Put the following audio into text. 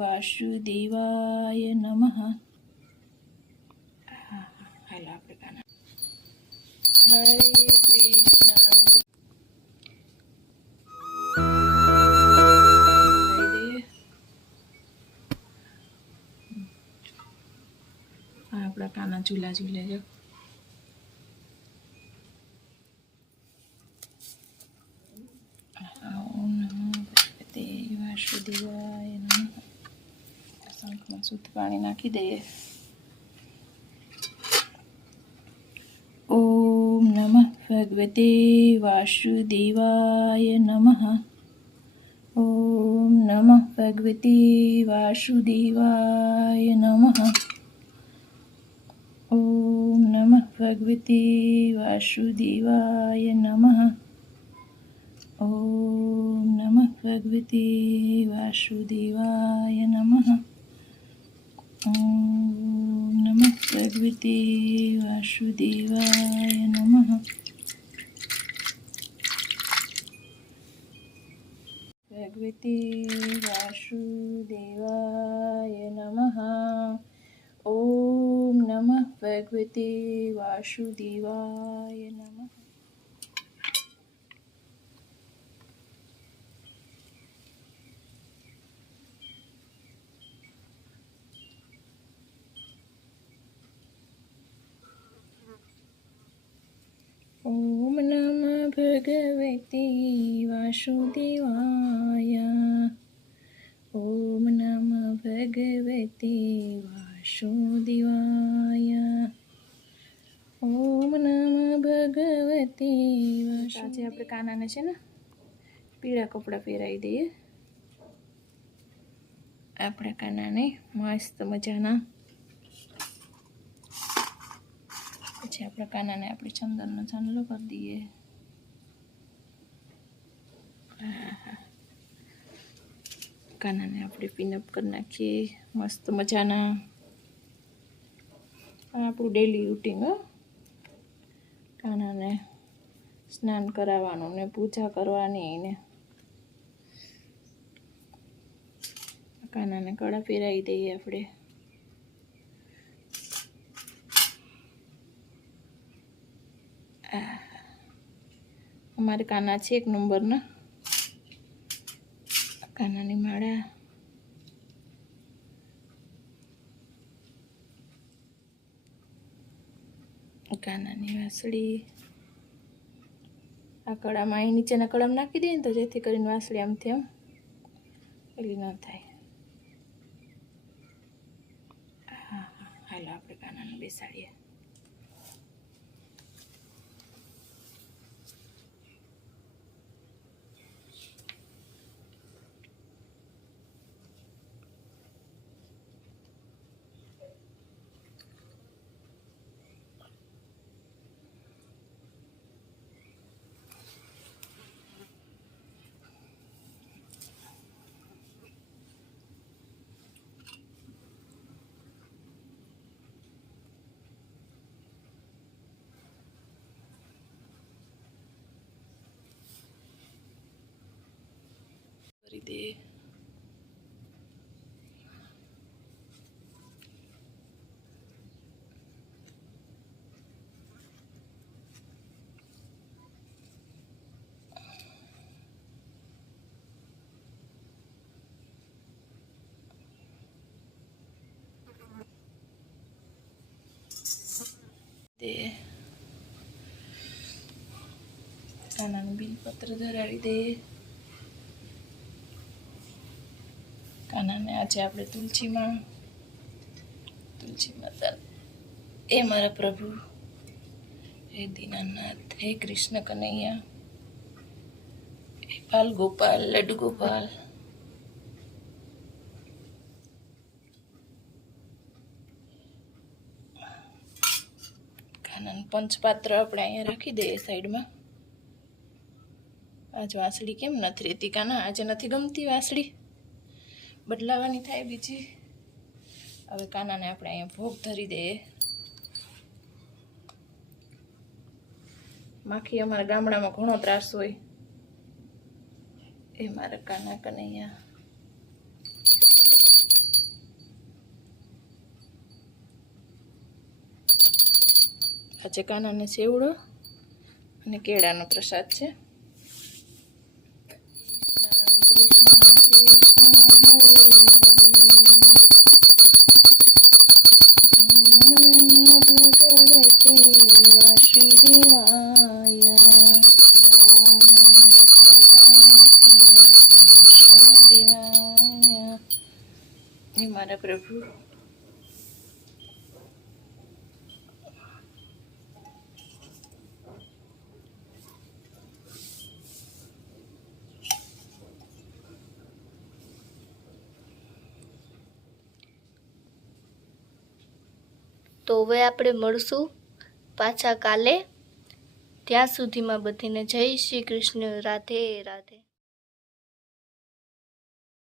વાસુદેવાય નમઃ. હાલો આપણે કાના. હરે કૃષ્ણ. આપણા કાના ઝૂલા ઝૂલે જો. ઓમ નમો ભગવતે વાસુદેવાય નમઃ. શંખમાં શુદ્ધ પાણી નાખી દઈએ. ઓમ નમઃ ભગવતે વાસુદેવાય નમઃ. ઓમ નમઃ ભગવતે વાસુદેવાય નમઃ. ઓમ નમઃ ભગવતે વાસુદેવાય નમઃ. ઓમ નમઃ ભગવતે વાસુદેવાય નમઃ. ઓમ નમઃ ભગવતે વાસુદેવાય નમઃ. ભગવતે વાસુદેવાય નમઃ. ઓમ નમઃ ભગવતે વાસુદેવાય નમઃ. ઓમ નમઃ ભગવતે વાસુદેવાય. ઓમ નમઃ ભગવતે વાસુદેવાય. ઓમ નમઃ ભગવતે વાસુદેવાય. આજે આપણે કાનાને છે ને પીળા કપડાં પહેરાવી દઈએ. આપણે કાનાને મસ્ત મજાના. પછી આપણા કાનાને આપણે ચંદનનો ચાંદલો કરી દઈએ. કાનાને આપણે પિનઅપ કરી નાખીએ મસ્ત મજાના. આપણું ડેલી રૂટીન હો. કાનાને સ્નાન કરાવવાનું ને પૂજા કરવાની ને કાનાને કડા પહેરાવી દઈએ આપણે. અમારે કાના છે 1 નંબરના. કાનાની માળા. કાનાની વાસળી. આ કડામાં અહીં નીચેના કડામાં નાખી દઈએ ને તો જેથી કરીને વાસળી આમથી આમ પેલી ન થાય. હા હાલો આપણે કાનાને બેસાડીએ. કરી દે. કાનાનું બિલપત્ર ધરાવી દે. કાનાને આજે આપણે તુલસી માતા. એ મારા પ્રભુ હે દીનાનાથ, હે કૃષ્ણ કનૈયા, હે બાલ ગોપાલ, લડ્ડુ ગોપાલ. કાનાનું પંચપાત્ર આપણે અહીંયા રાખી દઈએ સાઈડમાં. આજ વાસળી કેમ નથી રહેતી કાના? આજે નથી ગમતી વાસળી, બદલાવાની થાય બીજી. હવે કાનાને આપણે અહીંયા ભોગ ધરી દઈએ. માખી અમારા ગામડામાં ઘણો ત્રાસ હોય. એ મારા કાના કનૈયા. આજે કાનાને સેવડો અને કેળાનો પ્રસાદ છે. કૃષ્ણ કૃષ્ણ હરે હરે નમો ભગવતે વાસુદેવાય ઓમ નમો ભગવતે વાસુદેવાય. હે મારા પ્રભુ, તો હવે આપણે મળશું પાછા કાલે. ત્યાં સુધીમાં બધાને જય શ્રી કૃષ્ણ. રાધે રાધે.